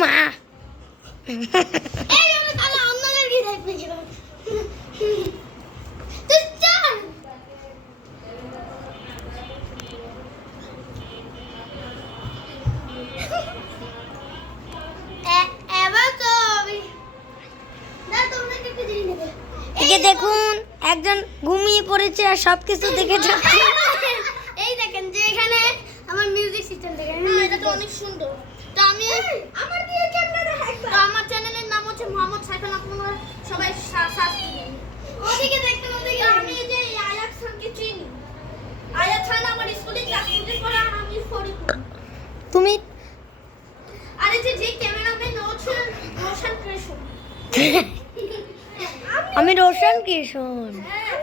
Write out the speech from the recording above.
মা এই আমরা তাহলে অন্যদের কি দেখবে কেন তুই চল এবার তো না তোমরা কি জিনিস নেবে একে দেখুন একজন ঘুমিয়ে পড়েছে আর সবকিছু দেখে যাচ্ছে। এই দেখেন যে এখানে আমার মিউজিক সিস্টেম দেখেন এটা তো অনেক সুন্দর তো আমি আমার দিয়ে ক্যামেরা তো আমার চ্যানেলের নাম হচ্ছে মোহাম্মদ সাইফুল আপনারা সবাই সার্চ দিবেন ওদিকে দেখতেন ওদিকে আমি এই যে আয়াত খানকে চিনি আয়াত খান আমার স্কুলে ক্লাস করতে পড়ে আর আমি পড়ি তুমি আরে যে ক্যামেরাম্যান হচ্ছে রোশন কৃষ্ণ আমি রোশন কিশোর। হ্যাঁ